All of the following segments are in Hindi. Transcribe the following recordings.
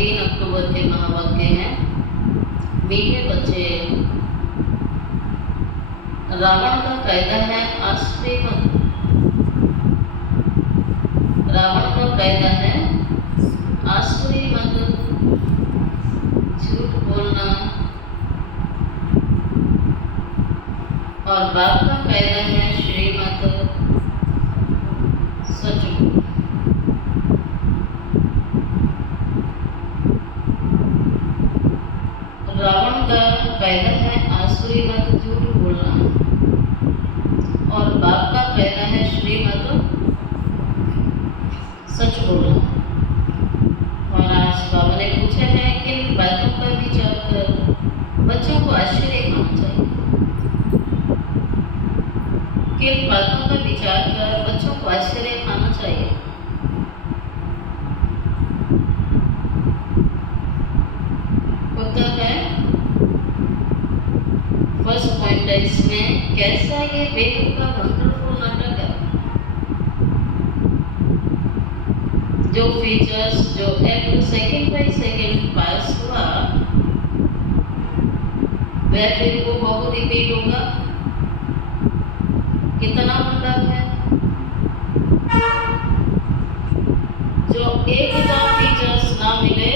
3 अक्टूबर के महावाक्य हैं। मीठे बच्चे, रावण का कायदा है आसुरी मत। रावण का कायदा है आसुरी मत, झूठ बोलना। और बाप का कायदा है श्रीमत, सच बोलना। रावण का कायदा है आसुरी मत, झूठ बोलना। और बाप का कायदा है श्रीमत, सच बोलना। और आज बाबा ने पूछा है किन बातों का विचार कर बच्चों को आश्चर्य खाना चाहिए। किन बातों का विचार कर बच्चों को आश्चर्य खाना चाहिए। उत्तर है फर्स्ट पॉइंट है इसमें, कैसा ये बेहद का वंडरफुल नाटक है। जो फीचर्स जो एक सेकंड बाई सेकंड पास हुआ वह फिर वो बहुत रिपीट होगा। कितना वंडर है जो एक ही फीचर्स ना मिले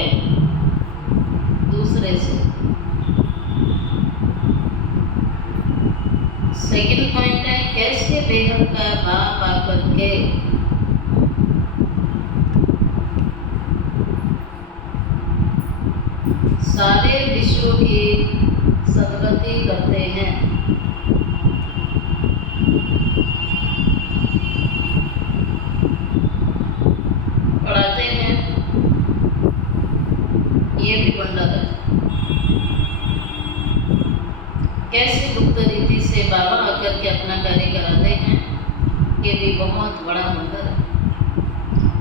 दूसरे से। सेकंड पॉइंट है कैसे बेहद का बाप आकर के सारे विश्व की सदगति करते हैं। पढ़ाते हैं, ये भी वंडर है। कैसे गुप्त रीति से बाबा आकर के अपना कार्य कराते हैं, ये भी बहुत बड़ा वंडर है।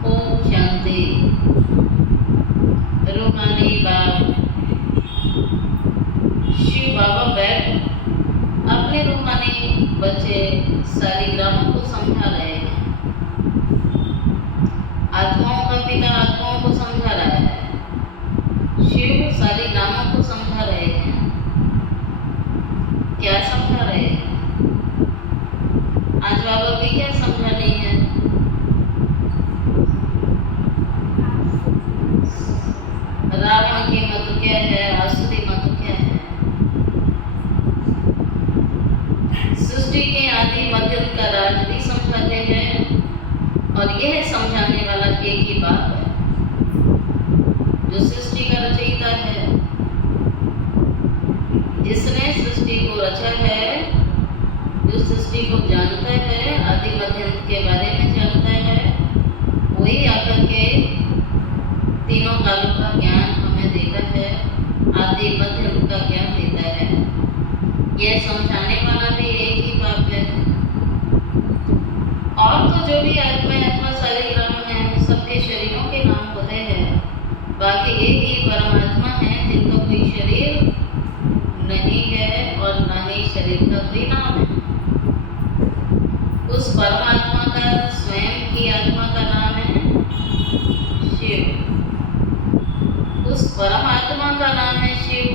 ओम शांति। रूहानी बाप शिव बाबा बैठ अपने रूहानी बच्चे सालिग्रामों को समझा रहे हैं। आत्माओं का पिता आत्माओं को समझा रहा है। शिव सालिग्रामों को समझा रहे हैं। क्या समझा रहे हैं? आज बाबा भी क्या समझानी है? रावण की मत क्या है, आसुरी मत क्या है। सृष्टि के आदि मध्य का राज भी समझाते हैं। और यह समझाने वाला एक ही बात है जो सृष्टि का रचयिता है, जिसने सृष्टि को रचा है, जो सृष्टि को जानता है, आदि मध्य के बारे में जानता है, वही आकर के तीनों कालों का ज्ञान हमें देता है, आदि मध्य का ज्ञान देता है। यह समझाने वाला भी एक ही बाप है। और तो जो भी आत्मा सालिग्राम है, सबके शरीरों के नाम होते हैं। बाकी एक ही परमात्मा है जिनका कोई शरीर नहीं है और न ही शरीर का कोई नाम है। उस परमात्मा का स्वयं की आत्मा का नाम है शिव। उस परमात्मा का नाम है शिव,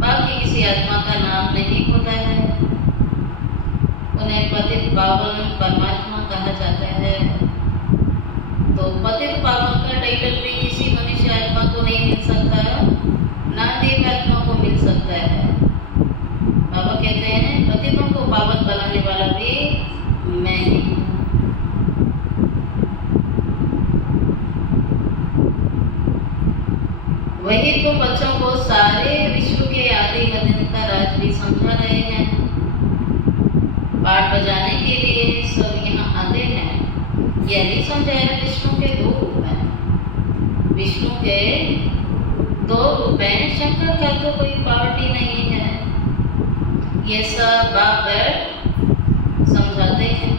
बाकी किसी आत्मा का नाम नहीं होता है। उन्हें पतित पावन परमात्मा कहा जाता है। तो पतित पावन का टाइटल भी किसी मनुष्य आत्मा को नहीं मिल सकता, ना देव आत्मा को मिल सकता है। बाबा कहते हैं पतितों को पावन बनाने वाला भी मैं ही हूँ। वही तो बच्चों को सारे विश्व के आदि मध्य का राज भी समझा रहे हैं। पाठ बजाने के लिए सब यहाँ आते हैं। यह नहीं समझाया विष्णु के दो रूप हैं। विष्णु के दो रूप हैं। शंकर का तो कोई पार्टी नहीं है। ये सब बाप बैठ समझाते हैं।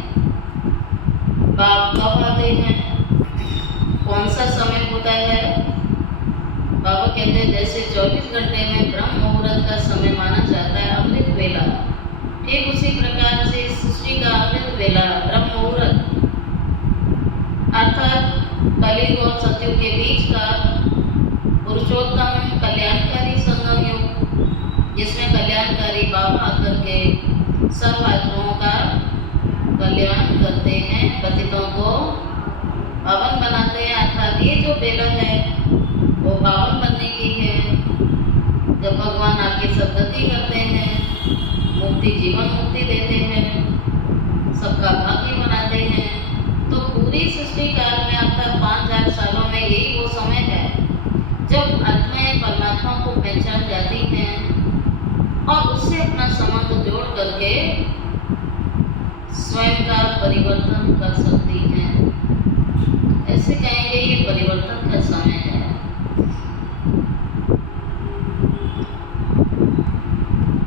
बाप कब आते हैं, कौन सा समय होता है? बाबा कहते हैं जैसे 24 घंटे में ब्रह्म मुहूर्त का समय माना जाता है, अमृत वेला, ठीक उसी प्रकार से सृष्टि का अमृत वेला ब्रह्म मुहूर्त अर्थात कलयुग और सतयुग के बीच का सबका भाग्य बनाते हैं। तो पूरी सृष्टि काल में अब 5000 सालों में यही वो समय है जब आत्माएं परमात्मा को पहचान जाती हैं और उससे अपना संबंध जोड़ करके स्वयं का परिवर्तन कर सकती हैं। ऐसे कहेंगे ये परिवर्तन का समय है।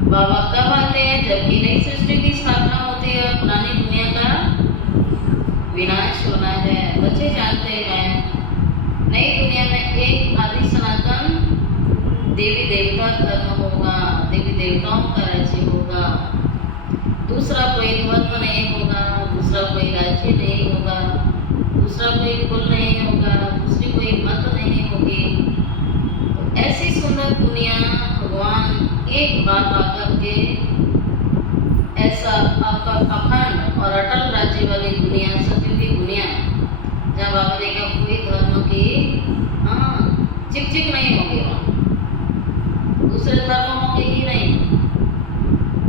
बाबा कब आते हैं? जबकि नई सृष्टि की स्थापना होती है और पुरानी दुनिया का विनाश होना है। बच्चे जानते हैं नई दुनिया में एक आदि सनातन देवी देवता धर्म होगा, देवी देवताओं का राज्य होगा। दूसरा कोई धर्म नहीं होगा, दूसरा कोई राज्य नहीं होगा, दूसरा कोई कुल नहीं होगा, दूसरी कोई मत नहीं होगी। तो ऐसी सुंदर दुनिया भगवान एक बार आकर के ऐसा अखंड और अटल राज्य वाली दुनिया, सतयुगी दुनिया, जब बाबा ने कहा कोई धर्म की चिक चिक नहीं होगी, वहाँ दूसरे धर्म होंगे ही नहीं।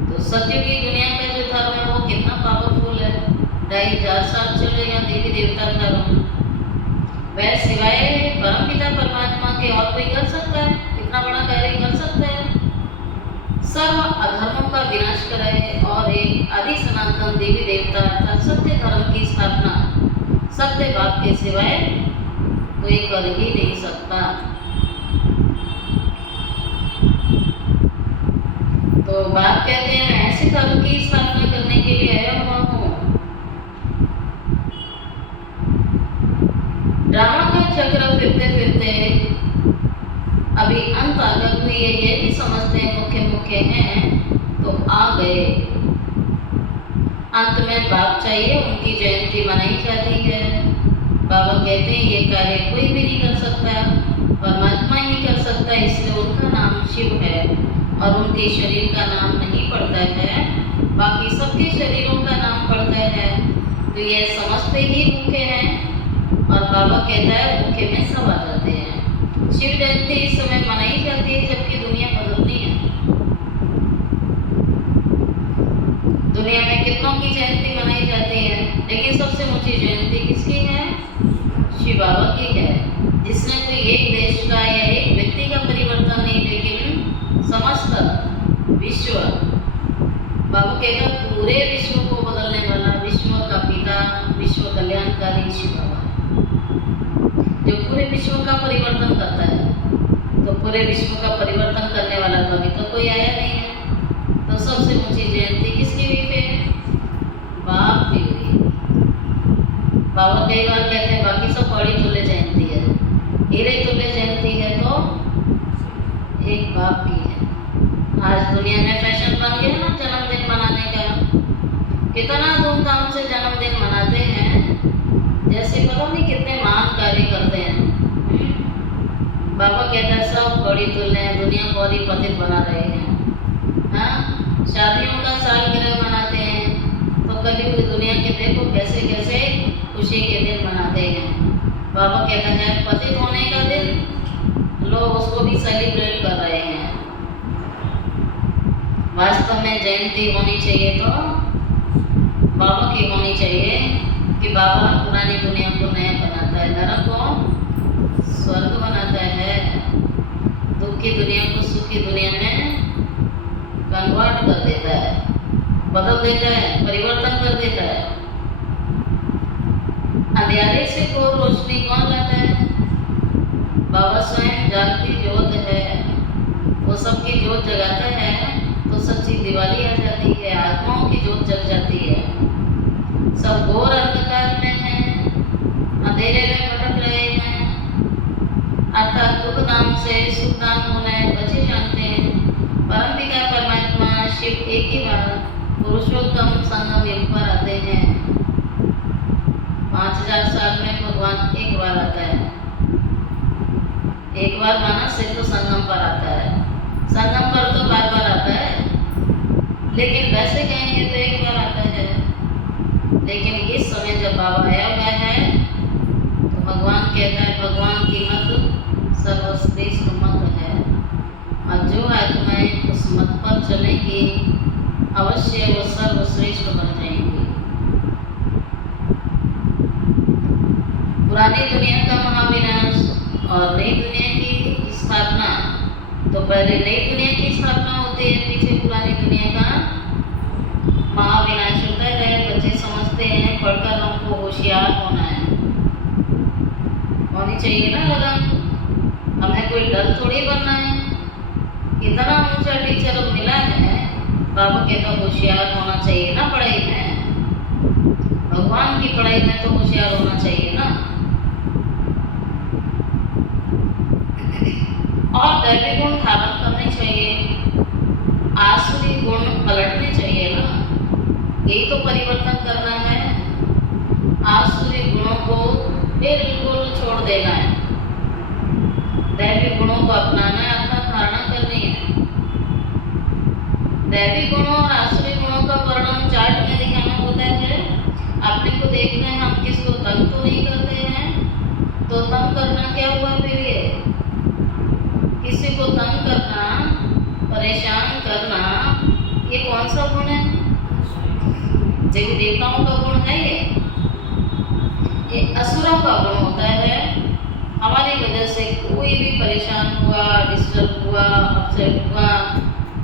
तो सतयुगी दुनिया का जो धर्म है वो कितना पावरफुल है। 2500 साल चलेगा देवी देवता धर्म। वह सिवाय परमपिता परमात्मा के और कोई कर सकता है? इतना बड़ा कार्य कर सकता है? सर्व अधर्मों का विनाश कराए और एक आदि सनातन देवी देवता अर्थात सत्य धर्म की स्थापना सत्य बाप के सिवाय कोई कर ही नहीं सकता। तो बाप कहते हैं मैं ऐसे धर्म की स्थापना करने के लिए आया हुआ हूँ। ड्रामा का चक्र फिरते फिरते अभी अंत आकर हुई है, ये भी समझते हैं मुख्य हैं तो आ गए। अंत में बाप चाहिए, उनकी जयंती मनाई जाती है। बाबा कहते हैं ये कार्य कोई भी नहीं कर सकता, परमात्मा ही कर सकता है, इसलिए उनका नाम शिव है और उनके शरीर का नाम नहीं पड़ता है, बाकी सबके शरीरों का नाम पड़ता है। तो ये समझते ही भूखे हैं और बाबा कहता है भूखे में सब आ जाते हैं। शिव जयंती इस समय मनाई जाती है जबकि दुनिया बदलनी है। दुनिया में कितनों की जयंती मनाई जाती है, लेकिन सबसे ऊंची जयंती किसकी है? शिव बाबा की है, जिसने कोई एक देश का या एक व्यक्ति का परिवर्तन नहीं, लेकिन समस्त विश्व, बाबा कहेगा पूरे विश्व को बदलने वाला, विश्व का पिता, विश्व कल्याणकारी शिव बाबा जो पूरे विश्व का परिवर्तन करता है। तो पूरे विश्व का परिवर्तन करने वाला तो अभी तो कोई आया नहीं है। तो सबसे ऊंची जयंती किसकी हुई फिर? बाप की हुई। बाबा कई बार कहते हैं बाकी सब बड़ी तुल्य जयंती है, हीरे तुल्य जयंती है तो एक बाप की है। आज दुनिया में फैशन बन गया ना जन्मदिन मनाने का, कितना धूमधाम से जन्मदिन मनाते हैं जैसे पता नहीं कितने महान कार्य करते हैं। बाबा कहता है सब बड़ी तुल्य है, दुनिया को और पतित बना रहे हैं। हाँ, शादियों का सालगिरह मनाते हैं तो कलयुग दुनिया के देखो कैसे कैसे खुशी के दिन मनाते हैं। बाबा कहता है पतित होने का दिन लोग उसको भी सेलिब्रेट कर रहे हैं। वास्तव में जयंती होनी चाहिए तो बाबा की होनी चाहिए कि बाबा पुरानी दुनिया को नया बनाता है, नरक को स्वर्ग बनाता है, दुख की दुनिया को सुख की दुनिया में कन्वर्ट कर देता है, बदल देता है, परिवर्तन कर देता है। अंधेरे से को रोशनी कौन लाता है? बाबा स्वयं जागती ज्योत है, वो सबकी ज्योत जगाता है तो सच्ची दिवाली आ जाती है, आत्माओं की ज्योत जग जाती है। सब घोर अंधकार में हैं, अंधेरे में भटक रहे हैं, अर्थात दुख नाम से सुख नाम होना है, बचे जानते हैं। परमपिता परमात्मा शिव एक ही बार पुरुषोत्तम संगम युग पर आते हैं। 5000 साल में भगवान एक बार आता है, एक बार माना सिर्फ संगम पर आता है। संगम पर तो बार बार आता है, लेकिन वैसे कहेंगे तो एक बार आता है। लेकिन इस समय जब बाबा आया हुआ है तो भगवान कहता है भगवान की मत सर्वश्रेष्ठ मत है और जो उस मत पर चलेंगी अवश्य वो सर्वश्रेष्ठ बन जाएंगी। पुरानी दुनिया का महाविनाश और नई दुनिया की स्थापना। तो पहले नई दुनिया की स्थापना होती है, पीछे पुरानी दुनिया का महाविनाश होता है। बच्चे समझते हैं, पढ़कर हमको होशियार होना है, होनी चाहिए ना लगन। हमें कोई डर थोड़ी बनना है। इतना ऊंचा टीचर अब मिला है, बाबा कहता होशियार होना चाहिए ना पढ़ाई में। भगवान की पढ़ाई में तो होशियार होना चाहिए ना। और दैवी गुण धारण करने चाहिए, आसुरी गुण पलटने चाहिए ना। यही तो परिवर्तन करना है। आसुरी गुणों को बिल्कुल छोड़ देना है, दैवी गुणों को अपनाना है, अपना धारणा करनी है। दैवी गुणों और आसुरी गुणों का वर्णन चार्ट में दिखाना होता है। अपने को देखना है, हम किसको तंग तो नहीं करते हैं। तो तंग करना क्या हुआ फिर? ये किसी को तंग करना, परेशान करना, ये कौन सा गुण है? देवी देवताओं का गुण है ये असुरों का गुण होता है। हमारी वजह से कोई भी परेशान हुआ, डिस्टर्ब हुआ, अपसेट हुआ,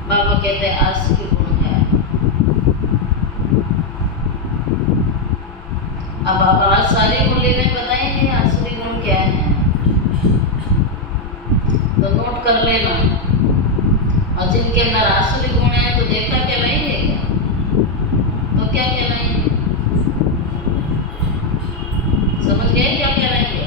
बाबा कहते हैं आसुरी गुण है। अब आप आज सारे गुण लेने बताएंगे आसुरी गुण क्या है, तो नोट कर लेना। और जिनके अंदर आसुरी गुण है तो देवता कहलाएंगे क्या? तो क्या कहलाएंगे? समझ गए क्या कहलाएंगे?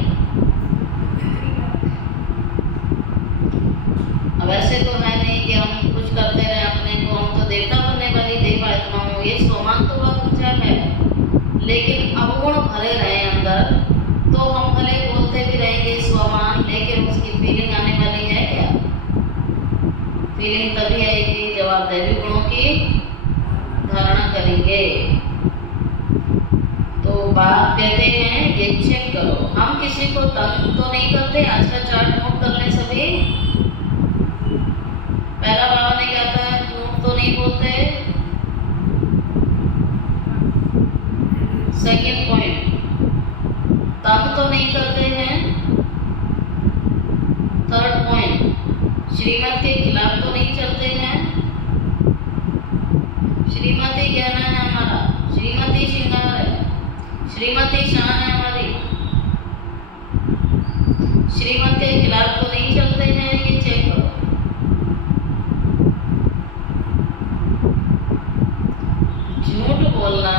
अब ऐसे तो है नहीं कि हम कुछ करते रहे अपने को, हम तो देवता बनने वाली देव आत्मा हूँ। ये सोमान तो बहुत ऊंचा है, लेकिन अवगुण भरे रहे अंदर, तो हम भले बोलते भी रहेंगे स्वमान, लेकिन उसकी फीलिंग आने वाली है क्या? फीलिंग तभी आएगी जब आप दैवी गुणों की धारणा करेंगे। तो बात कहते हैं ये चेक करो, हम किसी को तंग तो नहीं करते। आज का चार्ट नोट कर लें सभी। पहला बाबा ने क्या कहा? झूठ तो नहीं बोलते। सेकंड पॉइंट, तंग तो नहीं करते हैं। थर्ड पॉइंट, श्रीमत के खिलाफ तो नहीं चलते हैं। श्रीमती कहना है हमारा, श्रीमती श्रृंगार है, श्रीमती शान है हमारी। श्रीमत के खिलाफ तो नहीं चलते हैं, ये चेक करो। झूठ बोलना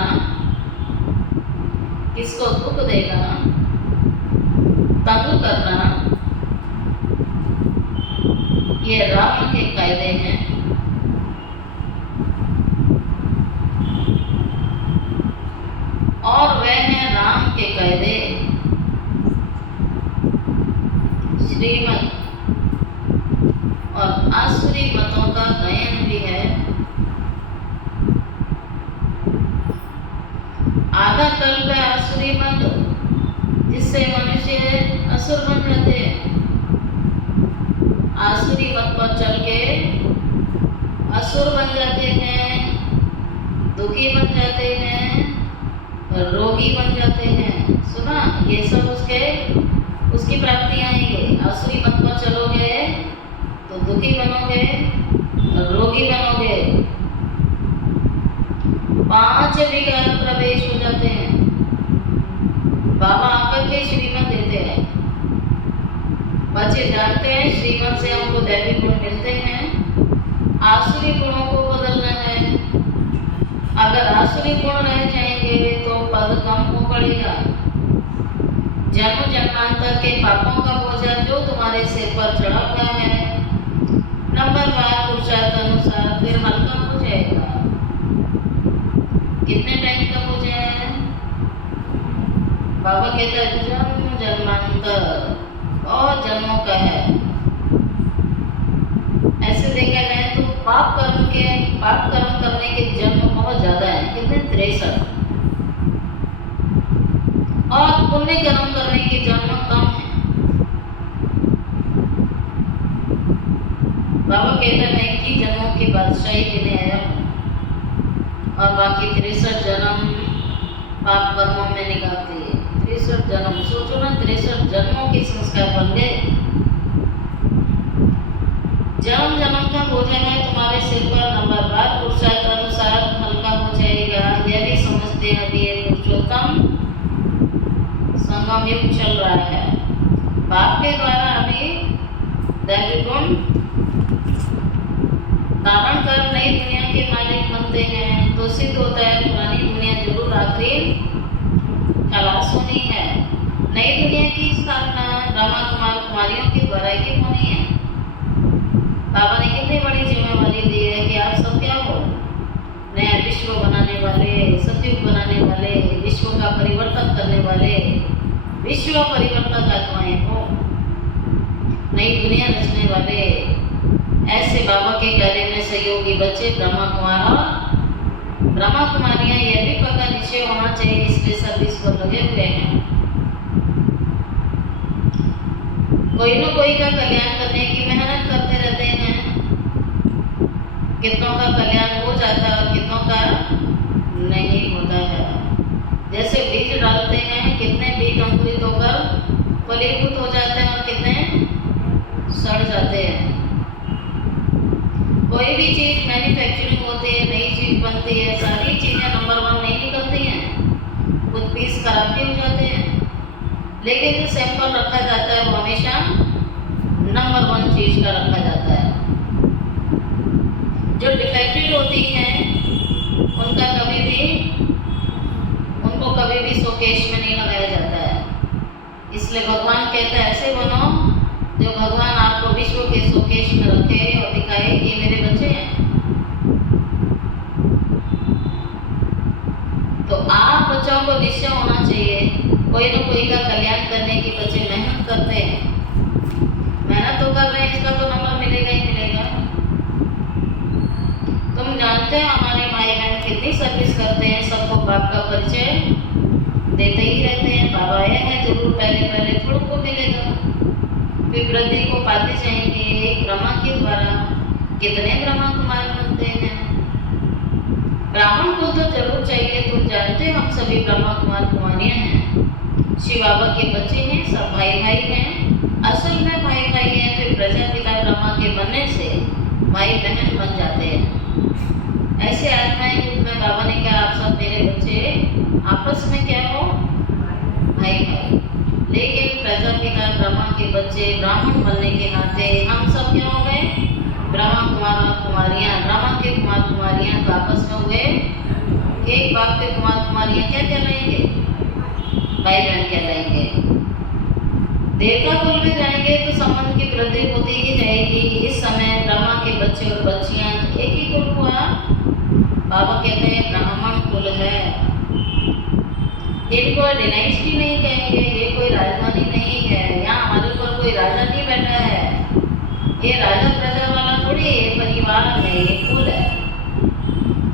किसको दुख देगा, तंग करना, ये राम के कायदे हैं। और वह है राम के कायदे। श्रीमत और आसुरी मतों का गायन भी है। आधा कल्प है आसुरी मत, जिससे मनुष्य असुर बन जाते हैं। आसुरी मत पर चल के असुर बन जाते हैं, दुखी बन जाते हैं, रोगी बन जाते हैं। सुना, ये सब उसकी प्राप्तियां आएंगी। आसुरी मत पर चलोगे तो दुखी बनोगे, रोगी बनोगे। 5 विकार प्रवेश हो जाते हैं। बाबा आकर के श्रीमत देते हैं। बच्चे जानते हैं श्रीमत से हमको दैवी गुण मिलते हैं। आसुरी गुणों को बदलना है। अगर आसुरी गुण रह जाएंगे तो पद कम हो पड़ेगा। जन्म जन्मांतर के पापों का बोझा जो तुम्हारे सिर पर चढ़ा हुआ है, नंबरवार पुरुषार्थ अनुसार फिर हल्का हो जाएगा। कितने टाइम का बोझा है? बाबा कहता है जन्म जन्मांतर, और जन्मों का है। ऐसे देखा जाए तो पाप कर्म करने के जन्म बहुत ज्यादा है। कितने? 63। और पुण्य कर्म करने के जन्म कम है। बाबा कहते हैं मैं 21 जन्मों की बादशाही देने आया हूँ, और बाकी 63 जन्म पाप कर्मों में निकालती है। 63 जन्म, सोचो ना, जन्मों के संस्कार बन गए। जन्म जन्म का बोझ है तुम्हारे सिर पर, नंबर बार पुरुषार्थ अनुसार हल्का हो जाएगा। यह भी समझते हैं अभी ये पुरुषोत्तम संगम युग चल रहा है। बाप के द्वारा अभी दैवी गुण धारण कर नई दुनिया के मालिक बनते हैं, तो सिद्ध होता है पुरानी दुनिया जरूर आखिरी खलास होनी है। नई दुनिया की स्थापना ब्रह्मा कुमार कुमारियों के द्वारा ही होनी है। बाबा ने कितनी बड़ी जिम्मेवारी दी है कि आप सब क्या हो, नया विश्व बनाने वाले, सतयुग बनाने वाले, विश्व का परिवर्तन करने वाले, विश्व परिवर्तक आत्माएं हो, नई दुनिया रचने वाले। ऐसे बाबा के कार्य में सहयोगी बच्चे ब्रह्मा कुमार और ब्रह्मा कुमारियां, यह भी पक्का निश्चय होना चाहिए, इसलिए सर्विस पर लगे हुए हैं। कोई न कोई का कल्याण करने की मेहनत करते रहते हैं। कितनों का कल्याण हो जाता है और कितनों का नहीं होता है। जैसे बीज डालते हैं, कितने बीज अंकुरित होकर फलीभूत हो जाते हैं और कितने सड़ जाते हैं। कोई भी चीज मैन्युफैक्चरिंग होती है, नई चीज बनती है, सारी चीजें नंबर 1 नहीं निकलती हैं, कुछ पीस खराब भी हो जाते हैं। लेकिन जो सैंपल रखा जाता है वो हमेशा नंबर 1 चीज का रखा जाता है। जो डिफेक्टेड होती हैं उनका उनको कभी भी शोकेस में नहीं लगाया जाता है। इसलिए भगवान कहते हैं ऐसे बनो जो भगवान आपको विश्व के शोकेस में रखे और दिखाए कि मेरे बच्चे हैं। तो आप बच्चों को निश्चय होना चाहिए, कोई न कोई का कल्याण करने की बच्चे मेहनत करते हैं। मेहनत तो कर रहे हैं, इसका तो नंबर मिलेगा ही मिलेगा। तुम जानते हो हमारे भाई बहन कितनी सर्विस करते हैं, सबको बाप का परिचय देते ही रहते हैं। बाबा आया है जरूर, पहले थोड़ा को मिलेगा, फिर वृद्धि को पाते जाएंगे। एक ब्रह्मा के द्वारा कितने ब्रह्मा कुमार बनते हैं। ब्राह्मण को तो जरूर चाहिए। तुम जानते हो हम सभी ब्रह्मा कुमार कुमारियां हैं, शिव बाबा के बच्चे हैं, सब भाई भाई हैं। असल में भाई भाई हैं, फिर प्रजापिता ब्रह्मा के बनने से भाई बहन बन जाते हैं। ऐसे आत्माएं युग में बाबा ने कहा आप सब मेरे बच्चे आपस में क्या हो, भाई भाई। लेकिन प्रजापिता ब्रह्मा के बच्चे ब्राह्मण बनने के नाते हम सब क्या हो गए, ब्रह्मा कुमार और कुमारियां। ब्रह्मा के कुमार कुमारियां तो आपस में हुए एक बाप के कुमार कुमारियां क्या कहलाएंगे, भाई बहन कहलाएंगे। देवता कुल में जाएंगे तो संबंध की वृद्धि होती ही जाएगी। इस समय ब्रह्मा के बच्चे और बच्चियां एक ही कुल हुआ। बाबा कहते हैं ब्राह्मण कुल है, इनको डायनेस्टी नहीं कहेंगे, ये कोई राजधानी नहीं है, यहाँ हमारे ऊपर कोई राजा नहीं बैठा है, ये राजा प्रजा वाला थोड़ी, ये परिवार है, ये कुल है।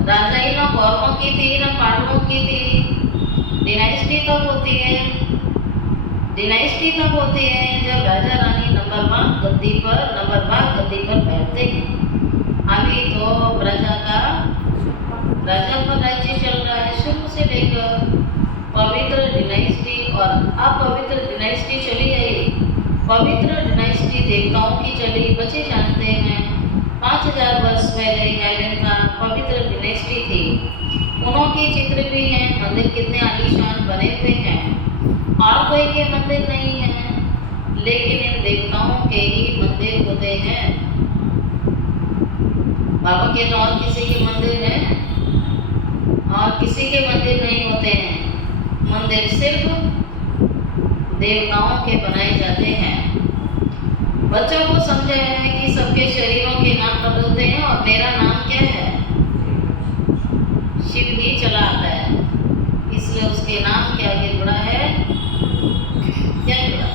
राजा ही ना कौरवों की थी ना पांडवों की थी। डायनेस्टी कब होती है, डायनेस्टी कब होती है जब राजा रानी नंबर 1 गद्दी पर बैठते हैं। अभी तो प्रजा का राजा पर राज्य चल रहा है शुरू से लेकर। पवित्र डायनेस्टी और अपवित्र डायनेस्टी चली गई। पवित्र डायनेस्टी देवताओं की चली, बच्चे जानते हैं 5000 वर्ष पहले हेलेन था, पवित्र डायनेस्टी थी। उन्हों के चित्र भी हैं, मंदिर कितने आलीशान बने हुए हैं। और कोई के मंदिर नहीं है, लेकिन इन देवताओं के ही मंदिर होते हैं। बाबा के तो और किसी के मंदिर हैं और किसी के मंदिर नहीं होते हैं। मंदिर सिर्फ देवताओं के बनाए जाते हैं। बच्चों को समझाया है कि सबके शरीरों के नाम बदलते हैं और मेरा नाम क्या है, शिव ही चला आता है, इसलिए उसके नाम के आगे जुड़ा है क्या जुड़ा,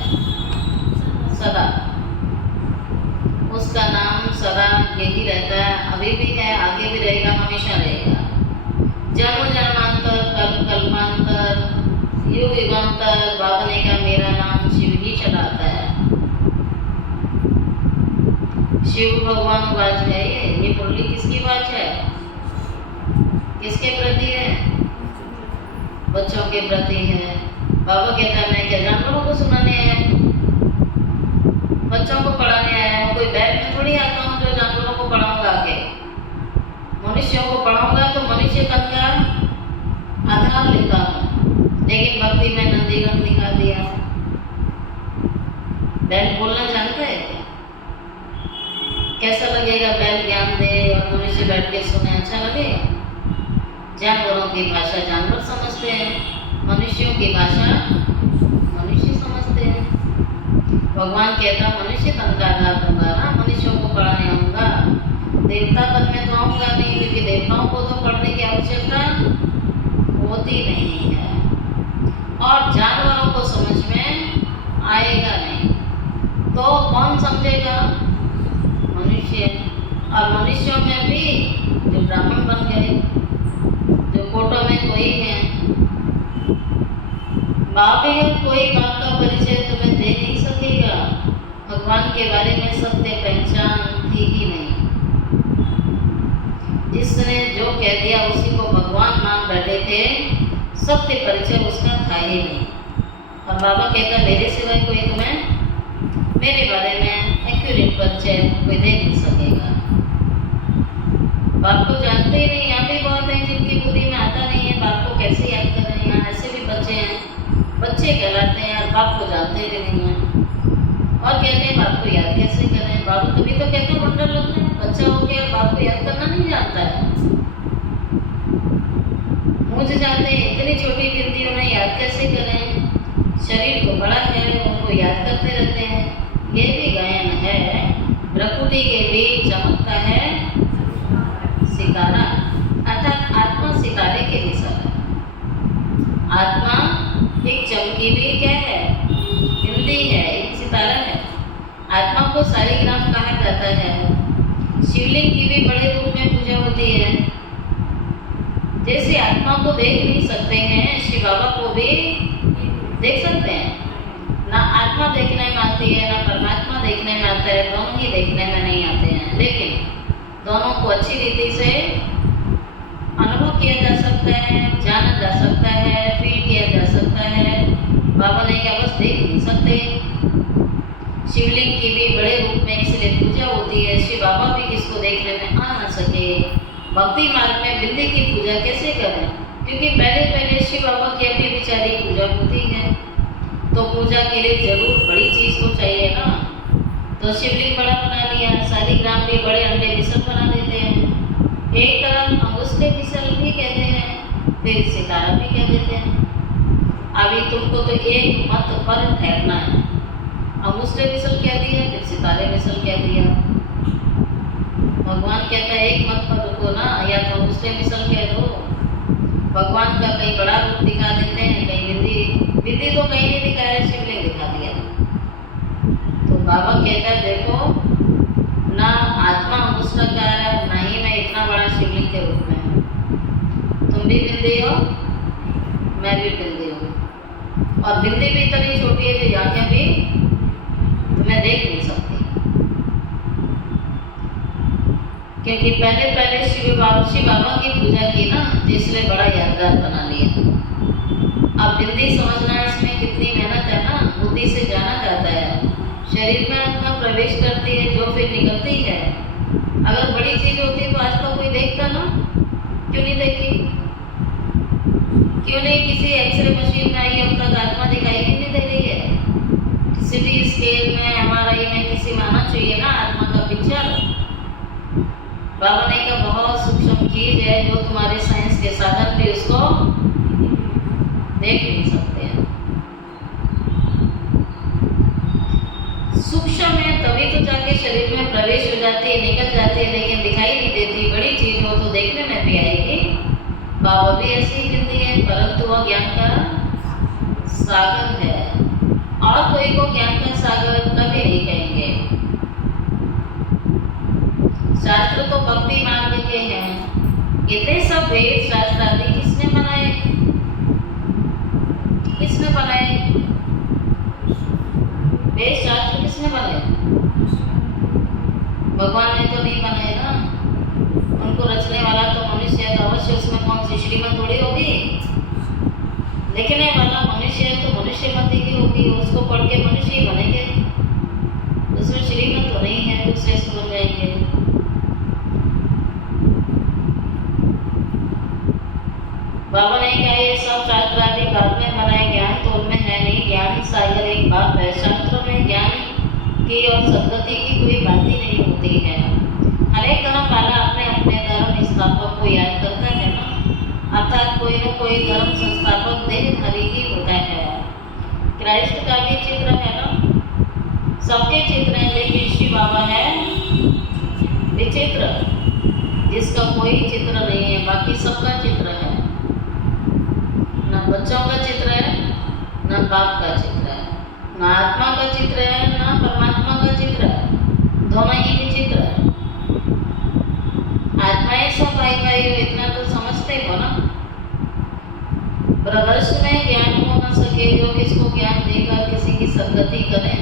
सदा। उसका नाम सदा यही रहता है, अभी भी है, आगे भी रहेगा, हमेशा रहेगा। जन्म जन्मांतर कल्प कल्पांतर युग युगांतर बाबा ने कहा मेरा नाम शिव ही चलाता है। शिव भगवान वाच है ये मुरली किसकी वाच है, किसके प्रति है, बच्चों के प्रति है। बाबा कहता है मैं क्या जानवरों को सुनाने आया हूँ, बच्चों को पढ़ाने आया हूँ। कोई बैग में थोड़ी आता हूँ जो जानवरों को पढ़ाऊंगा आके। मनुष्यों को पढ़ाऊंगा तो मनुष्य तक का आधार लेता हूँ, लेकिन भक्ति में नंदीगण दिखा दिया। बैल बोलना जानता है क्या? कैसा लगेगा बैल ज्ञान दे और मनुष्य बैठ के सुने? अच्छा लगेगा? जानवरों की भाषा जानवर समझते हैं, मनुष्यों की भाषा मनुष्य समझते हैं। भगवान कहता मनुष्य तन का आधार दूंगा ना, मनुष्यों को पढ़ाने आऊंगा, देवता तन में तो आऊंगा नहीं, क्योंकि देवताओं को तो पढ़ने की आवश्यकता होती नहीं है और जानवरों को समझ में आएगा नहीं। तो कौन समझेगा? मनुष्य। और मनुष्यों में भी जो ब्राह्मण बन गए, जो कोटों में कोई है, बाप कोई बाप का परिचय तुम्हें दे नहीं सकेगा। भगवान के बारे में सत्य पहचान थी ही नहीं। जिसने जो कह दिया उसी को भगवान मान बैठे थे, सत्य परिचय उसका था ही नहीं। और बाबा कहता मेरे सिवाय कोई तुम्हें मेरे बारे में एक्यूरेट परिचय कोई दे नहीं सकेगा। बाप को जानते ही नहीं। यहाँ भी बहुत हैं जिनकी बुद्धि में आता नहीं है बाप को कैसे याद करें। यहाँ ऐसे भी बच्चे हैं, बच्चे कहलाते हैं और बाप को जानते भी नहीं हैं और कहते हैं बाप को याद कैसे करें। बाबू तभी तो कहते हैं वंडर लगता है, बच्चा हो गया बाप को याद करना नहीं जानता है। मुझे जानते हैं इतनी छोटी बिंदी उन्हें याद कैसे करें। शरीर को बड़ा है, उनको याद करते रहते हैं। ये भी गायन है, प्रकृति के बीच चमकता है सितारा, अर्थात आत्मा सितारे के जैसा है। आत्मा एक चमकी हुई क्या है? बिंदी है, एक सितारा है। आत्मा को शालिग्राम कहा जाता है। शिवलिंग की भी बड़े रूप में पूजा होती है। जैसे आत्मा को देख नहीं सकते हैं, शिव बाबा को भी देख सकते हैं। ना आत्मा देखने में आती है, ना परमात्मा देखने में आता है, दोनों ही देखने में नहीं आते हैं, लेकिन दोनों को अच्छी रीति से अनुभव किया जा सकता है, जाना जा सकता है, फील किया जा सकता है। बाबा ने क्या बस देख नहीं सकते। शिवलिंग की भी बड़े रूप में इसलिए पूजा होती है। शिव बाबा भी किसको देखने में आ न सके। भक्ति मार्ग में बिंदी की पूजा कैसे करें? क्योंकि पहले शिव बाबा की अपनी विचारी पूजा होती है, तो पूजा के लिए जरूर बड़ी चीज तो चाहिए ना। तो शिवलिंग बड़ा बना लिया, शालिग्राम भी बड़े अंडे मिसल बना देते हैं। एक तरफ अंगुष्ठे मिसल भी कहते हैं, फिर सितारा भी कह देते हैं। अभी तुमको तो एक मत पर ठहरना है। अंगुष्ठे मिसल कह दिया, फिर सितारे मिसल कह दिया। भगवान कहता है एक मत पर रुको ना, या तो अंगुष्ठे मिसल कह दो। भगवान का कहीं बड़ा रूप दिखा देते हैं, कहीं बिंदी तो कहीं नहीं दिखाया, शिवलिंग दिखा दिया। तो बाबा कहता है देखो ना आत्मा अंगुष्ठाकार है, ना ही मैं इतना बड़ा शिवलिंग के रूप में हूँ। तुम भी बिंदी हो, मैं भी बिंदी हूँ। और बिंदी भी इतनी छोटी है जो आंखें भी तुम्हें देख नहीं सकती। क्योंकि पहले शिव बाबा की पूजा की ना, जिसने बड़ा यादगार बना लिया। अब बिंदी समझना इसमें कितनी मेहनत है ना, बुद्धि से जाना जाता है। शरीर में आत्मा प्रवेश करती है जो फिर निकलती है। अगर बड़ी चीज होती तो आज तक कोई देखता ना, क्यों नहीं देखी? क्यों नहीं किसी एक्सरे मशीन में आई अब तक आत्मा दिखाई क्यों नहीं दे रही है? सिटी स्केल में, एमआरआई में किसी में आना चाहिए ना आत्मा का पिक्चर। बाबा ने कहा बहुत सूक्ष्म चीज है जो तुम्हारे साइंस के साधन भी उसको देख नहीं सकते हैं। सूक्ष्म है तभी तो जाके शरीर में प्रवेश हो जाती है, निकल जाती है, लेकिन दिखाई नहीं देती। बड़ी चीज हो तो देखने में भी आएगी। बाबा भी ऐसी ही बिंदी है, परंतु वह ज्ञान का सागर है और कोई को ज्ञान का सागर कभी नहीं कहेंगे। शास्त्र तो भक्ति मार्ग के हैं। इतने सब वेद शास्त्र आदि किसने बनाए? किसने बनाए? वेद शास्त्र किसने बनाए? भगवान ने तो नहीं बनाए ना। उनको रचने वाला तो मनुष्य है, तो अवश्य उसमें कौन सी श्रीमत थोड़ी होगी। लिखने वाला मनुष्य मनुष्य है तो मनुष्य मति की होगी, उसको पढ़ के मनुष्य ही बनेंगे। उसमें श्रीमत तो नहीं है तो श्रेष्ठ बन जाएंगे। बाबा ने कहा ये सब शास्त्र आदि बाद में बनाए, ज्ञान तो उनमें है नहीं। ज्ञान ही सागर एक बात है। शास्त्रों में ज्ञान की और सद्गति की कोई बात ही नहीं होती है। हर एक धर्म वाला अपने अपने धर्म स्थापक को याद करता है ना, अर्थात कोई न कोई धर्म संस्थापक देहधारी ही होता है। क्राइस्ट का भी चित्र है ना, सबके चित्र है, लेकिन शिव बाबा है विचित्र, जिसका कोई चित्र नहीं है, बाकी सबका चित्र है। न बच्चों का चित्र है, न बाप का चित्र है, न आत्मा का चित्र है, न परमात्मा का चित्र है, दोनों ही विचित्र है। आत्माएं सब भाई भाई हो, इतना तो समझते हो ना। ब्रदर्स में ज्ञान हो न सके, जो किसको ज्ञान देगा किसी की सद्गति करे।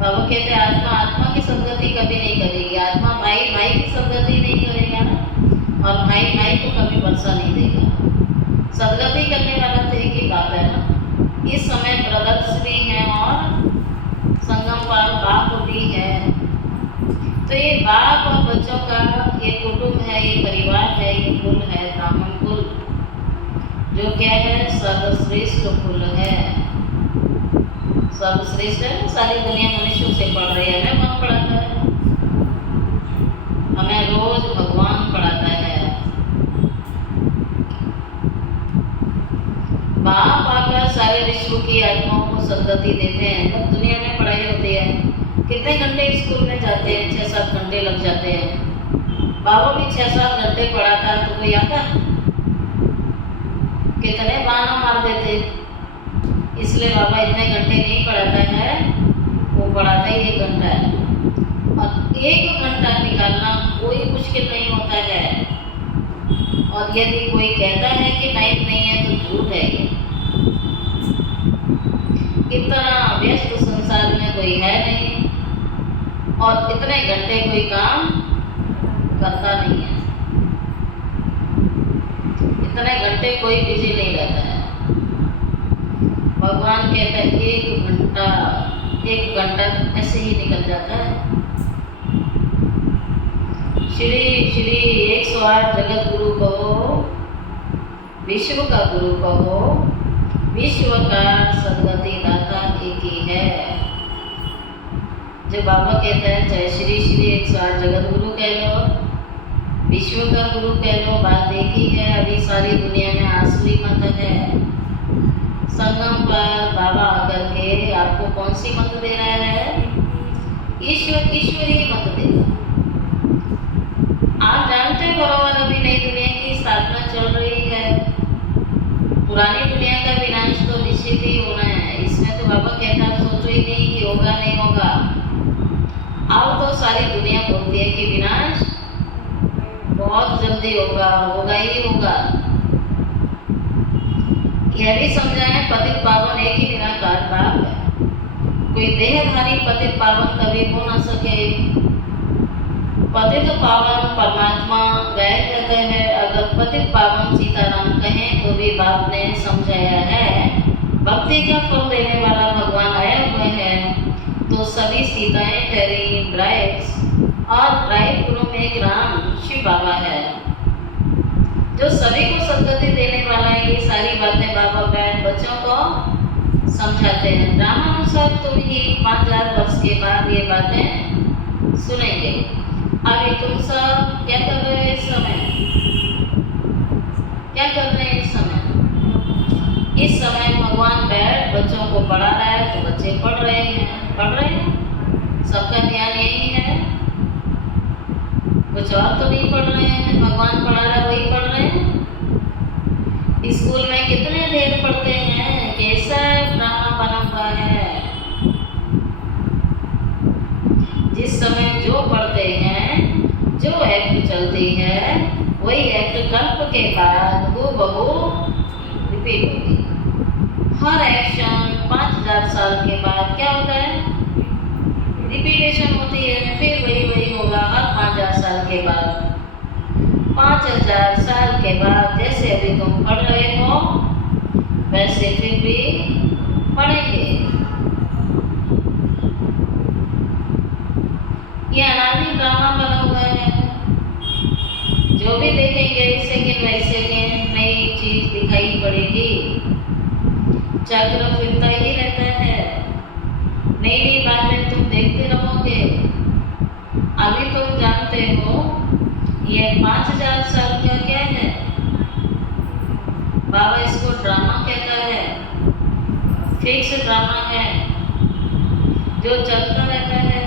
बाबा कहते हैं आत्मा आत्मा की सद्गति कभी नहीं करेगी, आत्मा भाई भाई की सद्गति नहीं करेगा और भाई भाई को कभी वर्षा नहीं देगा। सद्गति करने वाला तो एक ही बाप है ना। इस समय ब्रदर्स भी हैं और संगम पर बाप भी है। तो ये बाप और बच्चों का ये कुटुंब है, ये परिवार है, ये कुल है, ब्राह्मण कुल, जो क्या है सर्वश्रेष्ठ कुल है। सर्वश्रेष्ठ है, सारी दुनिया मनुष्यों से पढ़ रही है। हमें कौन पढ़ाता है? हमें रोज भगवान पढ़ाता है। बाप आकर सारे विश्व की आत्माओं को सद्गति देते हैं। तब दुनिया में पढ़ाई होती है, कितने घंटे स्कूल में जाते हैं? 6-7 घंटे लग जाते हैं। बाबा भी 6-7 घंटे पढ़ाता तो कोई आता? कितने बहाना मार देते। इसलिए बाबा इतने घंटे नहीं पढ़ाता है, वो पढ़ाता ही 1 घंटा है। और 1 घंटा निकालना कोई मुश्किल नहीं होता है। और यदि कोई कहता है कि टाइम नहीं है तो झूठ है ये। इतना व्यस्त संसार में कोई है नहीं और इतने घंटे कोई काम करता नहीं है। इतने घंटे कोई बिजी नहीं रहता है। भगवान कहता है 1 घंटा ऐसे ही निकल जाता है। श्री श्री 108 जगत गुरु कहो, विश्व का गुरु कहो, विश्व का सद्गति दाता एक ही है। जो बाबा कहते हैं चाहे श्री श्री 108 जगत गुरु कह लो, विश्व का गुरु कह लो, बात एक ही है। अभी सारी दुनिया में आसुरी मत है। संगम पर बाबा आकर के आपको कौन सी मत दे रहा है? ईश्वरी मत देगा। आप जानते हो बराबर अभी नई दुनिया की स्थापना चल रही है। पुरानी दुनिया का विनाश तो निश्चित ही होना है। इसमें तो बाबा कहता है सोचो ही नहीं कि होगा नहीं होगा। अब तो सारी दुनिया बोलती है कि विनाश बहुत जल्दी होगा, होगा ही होगा। यह भी समझाएं पतित पावन एक ही निराकार बाप है। कोई देहधारी पतित पावन कभी हो ना सके। पतित पावन परमात्मा गाया जाता है। अगर पतित पावन सीताराम कहें तो भी बाप ने समझाया है। भक्ति का फल देने वाला भगवान आया हुआ है तो सभी सीताएं ठहरी ब्राइड्स और ब्राइड ग्रूम एक राम शिव बाबा है जो सभी को सद्गति देने वाला है। ये सारी बातें बाबा बैठ बच्चों को समझाते हैं। रामानुसार तुम ही 5000 वर्ष के बाद ये बातें सुनेंगे। अभी तुम सब क्या कर रहे हैं इस समय? क्या कर रहे हैं इस समय? इस समय भगवान बैठ बच्चों को पढ़ा रहा है तो बच्चे पढ़ रहे हैं। सबका ध्यान यही है, कुछ और तो नहीं पढ़ रहे हैं। भगवान पढ़ा रहा है वही पढ़ रहे हैं। स्कूल में कितने देर पढ़ते हैं? कैसा ड्रामा बना हुआ है। जिस समय जो पढ़ते हैं, जो एक्ट चलती है, वही एक्ट कल्प के बाद हूबहू रिपीट होगी। हर एक्शन 5000 साल के बाद क्या होता है? रिपीटेशन होती है। फिर वही होगा हर 5000 साल के बाद। 5000 साल के बाद जैसे अभी तुम पढ़ रहे हो वैसे फिर भी भी देखेंगे सेकंड बाई सेकंड नई चीज दिखाई पड़ेगी। चक्र फिरता ही रहता है, नई नई बातें तुम देखते रहोगे। अभी तुम जानते हो ये 5000 साल का क्या है? बाबा इसको ड्रामा कहता है, फिक्स ड्रामा है जो चलता रहता है।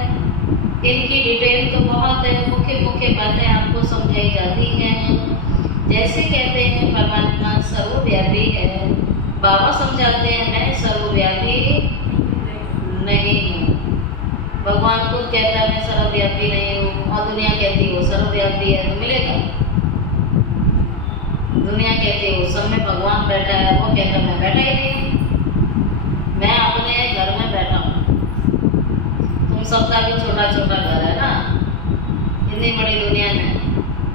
इनकी डिटेल तो बहुत है, मुख्य मुख्य बातें आपको समझाई जाती हैं। जैसे कहते हैं परमात्मा सर्वव्यापी है, बाबा समझाते हैं मैं सर्वव्यापी नहीं हूँ। भगवान खुद कहता है मैं सर्वव्यापी नहीं हूँ, और दुनिया कहती है वो सर्वव्यापी है, तो मिलेगा? दुनिया कहती है उस समय भगवान बैठा है, वो कहता है मैं बैठा ही नहीं हूँ, मैं अपने घर में बैठा हूँ। तुम सबका भी छोटा छोटा घर है ना, इतनी बड़ी दुनिया में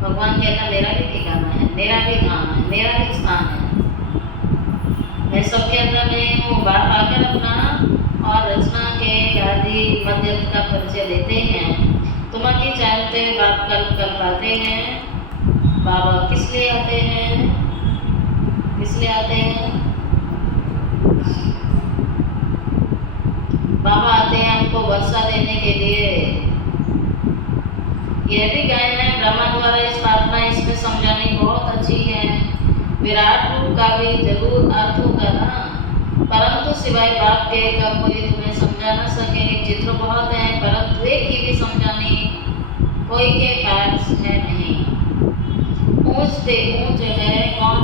भगवान कहता मेरा भी ठिकाना है, मेरा भी काम है, मेरा भी स्थान है। मैं सबके अंदर नहीं हूँ। बाप आकर अपना और रचना के आदि मध्य का परिचय देते हैं। तुम आगे जानते हैं बाप कल पाते हैं। बाबा किस लिए आते हैं? किस लिए आते हैं? बाबा आते हैं हमको वर्षा देने के लिए। यह भी गायन है ब्रह्मा द्वारा स्थापना, इसमें समझानी बहुत अच्छी है। विराट रूप का भी जरूर अर्थ होगा ना, परंतु सिवाय बाप के का कोई तुम्हें समझा न सके। चित्र बहुत है परंतु एक की भी समझानी कोई के पास है नहीं। ऊंच से ऊंच है कौन?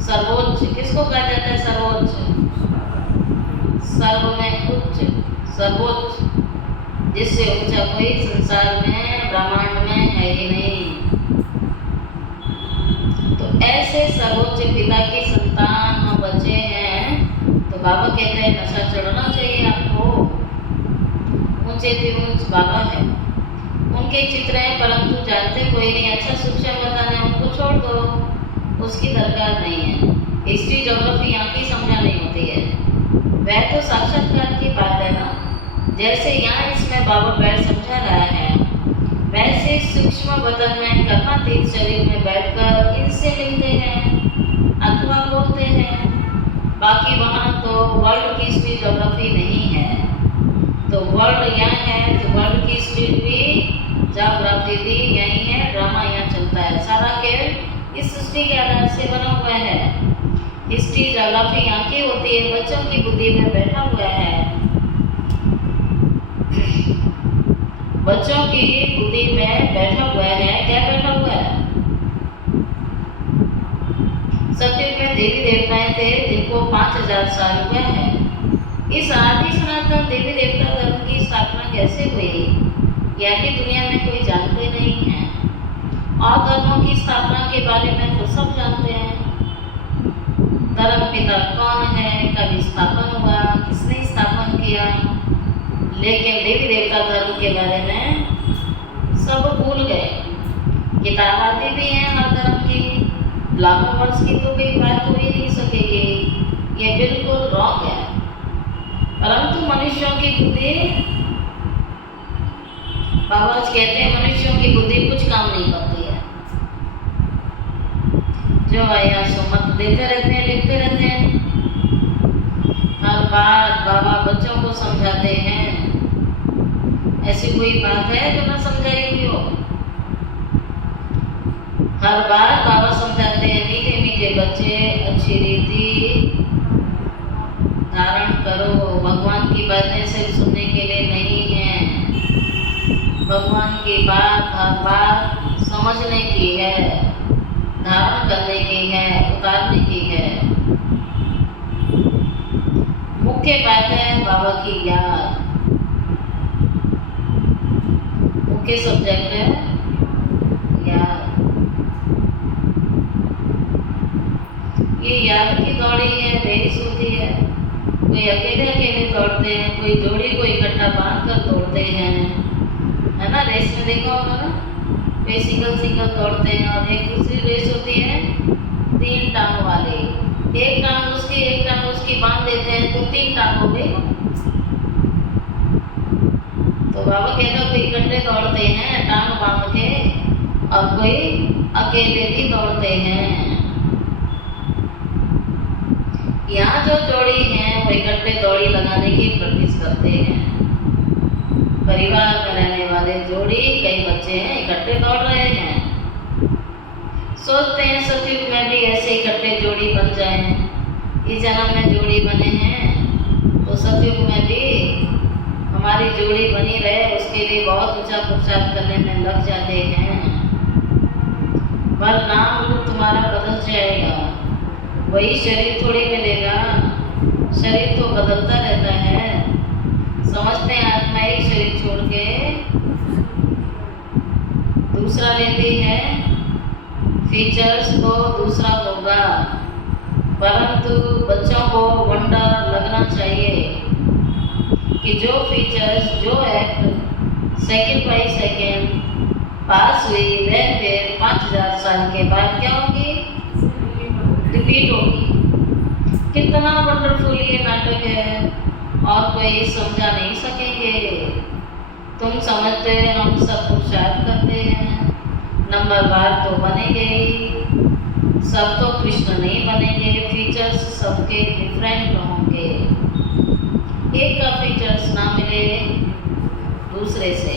सर्वोच्च किसको कहा जाता है? सर्वोच्च, सर्व में उच्च, सर्वोच्च, जिससे ऊंचा कोई संसार में ब्रह्मांड में है ही नहीं। तो ऐसे सर्वोच्च पिता की संतान हम बच्चे हैं, तो बाबा कहते हैं नशा चढ़ना चाहिए आपको। ऊंचे से ऊंच बाबा है, उनके चित्र हैं परंतु जानते कोई नहीं। अच्छा शिक्षा बताने उनको छोड़ दो, उसकी दरकार नहीं है। हिस्ट्री ज्योग्राफी यहाँ की समझा नहीं होती है, वह तो साक्षात्कार की बात है ना। जैसे यहाँ इसमें बाबा बैठ समझा रहा है, वैसे सूक्ष्म बदन में कर्मातीत शरीर में बैठकर इनसे मिलते हैं अथवा बोलते हैं। बाकी वहाँ तो वर्ल्ड की हिस्ट्री ज्योग्राफी नहीं है, तो वर्ल्ड यहाँ है तो वर्ल्ड की हिस्ट्री भी ज्योग्राफी भी यही है। ड्रामा यहाँ चलता है, सारा खेल इस सृष्टि के आधार से बना हुआ है। हिस्ट्री ज्योग्राफी यहाँ की होती है, बच्चों की बुद्धि में बैठा हुआ है। बच्चों की बुद्धि में बैठा हुआ है। क्या बैठा हुआ है? सत्युग में देवी देवताएं थे जिनको 5000 साल हुआ है। इस आदि सनातन देवी देवता धर्म की स्थापना कैसे हुई, यह भी दुनिया में कोई जानते नहीं है। और धर्मों की स्थापना के बारे में तो सब जानते हैं। धर्म पिता कौन है, कभी स्थापन हुआ, किसने स्थापन किया, लेकिन देवी देवता धर्म के बारे में सब भूल गए। किताब आदि भी है हर धर्म की, लाखों वर्ष की तो कोई बात हो ही नहीं सकेगी, ये बिल्कुल रॉन्ग है। परंतु मनुष्यों की बुद्धि, बाबा कहते हैं मनुष्यों की बुद्धि कुछ काम नहीं करती है। जो आया सो मत देते रहते हैं, लिखते रहते हैं। हर बात बाबा बच्चों को समझाते हैं। ऐसी कोई बात है जो ना समझाई हुई हो? हर बार बाबा समझाते हैं मीठे मीठे बच्चे अच्छी रीति धारण करो। भगवान की बातें सिर्फ सुनने के लिए नहीं है, भगवान की बात हर बार समझने की है, धारण करने की है, उतारने की है। मुख्य बात है बाबा की याद, मुख्य सब्जेक्ट है याद। ये याद की दौड़ी है, रेस होती है। कोई अकेले अकेले दौड़ते हैं, कोई जोड़ी को इकट्ठा बांध कर दौड़ते हैं, है ना। रेस में देखा होगा ना, कोई सिंगल सिंगल दौड़ते हैं। और एक दूसरी रेस होती है 3 टांग वाली, एक टांग उसकी बांध देते हैं तो 3 टांग हो गई। तो बाबा कहता कोई इकट्ठे दौड़ते हैं टांग बांध के, और कोई अकेले भी दौड़ते हैं। यहाँ जो जोड़ी है वो इकट्ठे दौड़ी लगाने की प्रैक्टिस करते हैं। परिवार में रहने वाले जोड़ी, कई बच्चे हैं इकट्ठे दौड़ रहे हैं, सोचते हैं सतयुग में भी ऐसे इकट्ठे जोड़ी बन जाएं। इस जन्म में जोड़ी बने हैं तो सतयुग में भी हमारी जोड़ी बनी रहे, उसके लिए बहुत ऊंचा पुरुषार्थ करने में लग जाते हैं। पर नाम रूप तुम्हारा बदल जाएगा, वही शरीर थोड़ी मिलेगा, शरीर तो बदलता रहता है। समझते हैं आत्मा एक शरीर छोड़ के दूसरा लेती है, फीचर्स तो दूसरा होगा, परंतु बच्चों को वंडर लगना चाहिए कि जो फीचर्स, जो एक्ट सेकंड बाई सेकंड पास हुई वह फिर 5000 साल के बाद क्या होगी, रिपीट होगी। कितना वंडरफुल ये नाटक है और कोई समझा नहीं सकेंगे। तुम समझते हैं हम सब पुरुषार्थ करते हैं, नंबरवार तो बनेंगे ही, सब तो कृष्ण नहीं बनेंगे, फीचर्स सबके डिफरेंट होंगे। एक का फीचर्स ना मिले दूसरे से।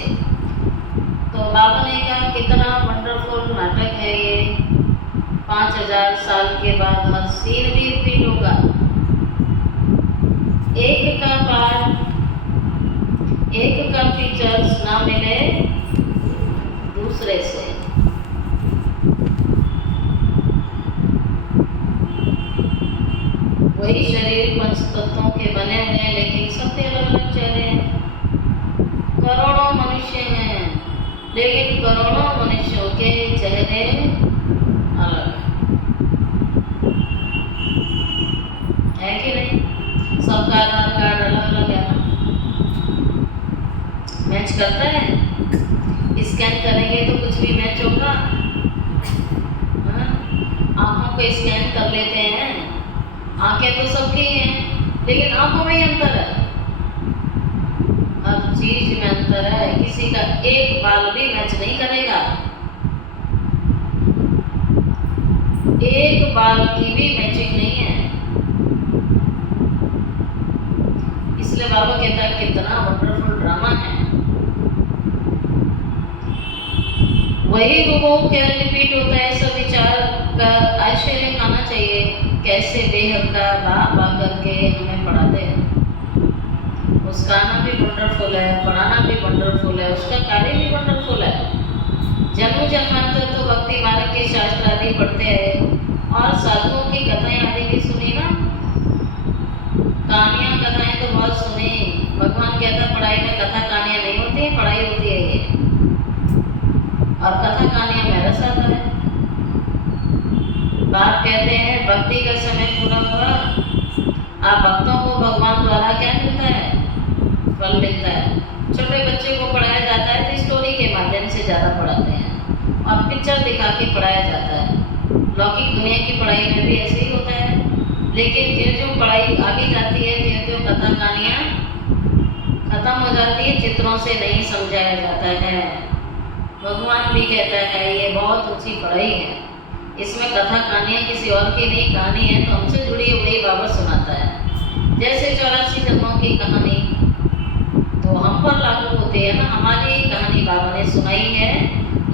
तो बाबा ने कहा कितना वंडरफुल नाटक है ये, 5000 साल के बाद हर सीन भी रिपीट होगा। एक का पार्ट, एक का फीचर्स ना मिले दूसरे से। वही शरीर पंच तत्वों के बने हुए हैं, लेकिन सबके अलग अलग चेहरे हैं। करोड़ों मनुष्य हैं, लेकिन करोड़ों मनुष्यों के चेहरे अलग है कि नहीं? सबका आधार कार्ड अलग अलग है, मैच करता है। स्कैन करेंगे तो कुछ भी मैच होगा। आंखों को स्कैन कर लेते हैं, आंखें तो सबकी हैं, लेकिन आंखों में ही अंतर है, हर चीज में अंतर है। किसी का एक बाल भी मैच नहीं करेगा, एक बाल की भी मैचिंग नहीं है। इसलिए बाबा कहता है कितना वंडरफुल ड्रामा है। वही हुबहू क्या रिपीट होता है, सब विचार का आश्चर्य खाना चाहिए। कैसे बेहद का बाप आकर के हमें पढ़ाते हैं, मुस्काना भी वंडरफुल है, पढ़ाना भी वंडरफुल है, उसका कार्य भी वंडरफुल है। जन्म जन्मांतर तो भक्ति मार्ग के शास्त्र आदि पढ़ते हैं और साधुओं की कथाएं आदि भी सुनी ना, कहानियां कथाएं तो बहुत सुनी। भगवान कहता पढ़ाई में कथा कहानियां नहीं होती है, पढ़ाई होती है ये, और कथा कहानियां में रस आता है। बाप कहते हैं भक्ति का समय पूरा हुआ, आप भक्तों को भगवान द्वारा क्या मिलता है, फल मिलता है। छोटे बच्चे को पढ़ाया जाता है तो स्टोरी के माध्यम से ज़्यादा पढ़ाते हैं और पिक्चर दिखा के पढ़ाया जाता है। लौकिक दुनिया की पढ़ाई में भी ऐसे ही होता है, लेकिन जो पढ़ाई आगे जाती है, जो कथा कहानियाँ खत्म हो जाती है, चित्रों से नहीं समझाया जाता है। भगवान भी कहता है ये बहुत ऊंची पढ़ाई है, इसमें कथा कहानियाँ किसी और की नहीं, कहानी है तो हमसे जुड़ी हुई बाबा सुनाता है। जैसे 84 जन्मों की कहानी तो हम पर लागू होती है ना, हमारी कहानी बाबा ने सुनाई है,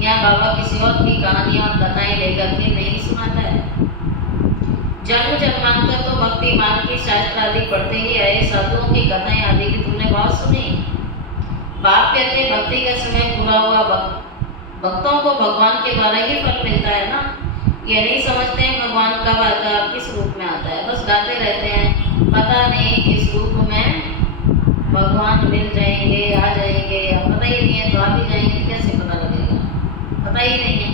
यहाँ बाबा किसी और की कहानी और कथाएं लेकर के नहीं सुनाता है। जन्म जन्मांतर तो भक्ति मार्ग की शास्त्र आदि पढ़ते ही आए, साधुओं की कथाएं आदि भी तुमने बहुत सुनी। बाप कहते भक्ति का समय पूरा हुआ, भक्तों को भगवान के द्वारा ही फल मिलता है ना। ये नहीं समझते हैं भगवान कब आता है, किस रूप में आता है, बस गाते रहते हैं, पता नहीं किस रूप में भगवान मिल जाएंगे, आ जाएंगे। अब पता ही नहीं है तो आ भी जाएंगे, कैसे पता लगेगा, पता ही नहीं है।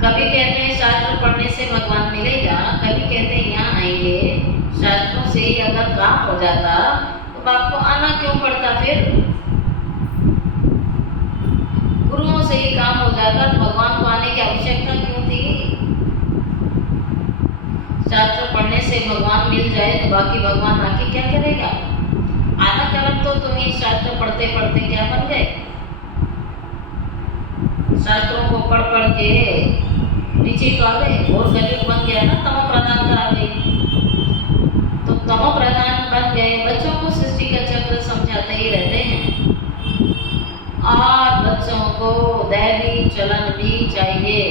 कभी कहते हैं शास्त्र पढ़ने से भगवान मिलेगा, कभी कहते हैं यहाँ आएंगे, शास्त्रों से ही अगर काम हो जाता तो बाप को आना क्यों पड़ता, फिर गुरुओं से ही काम हो जाता तो भगवान को आने की आवश्यकता क्यों थी। शास्त्र पढ़ने से भगवान मिल जाए तो बाकी भगवान आके क्या करेगा। आधा कर्म तो तुम ही शास्त्र पढ़ते पढ़ते क्या बन गए, शास्त्रों को पढ़ पढ़ के नीचे तो आ गए और कलयुग बन गया ना, तमो प्रधानता आ गई। तो तमो प्रधान बन गए, बच्चों को सृष्टि का चक्र समझाते ही रहते हैं। और बच्चों को दैवी चलन भी चाहिए।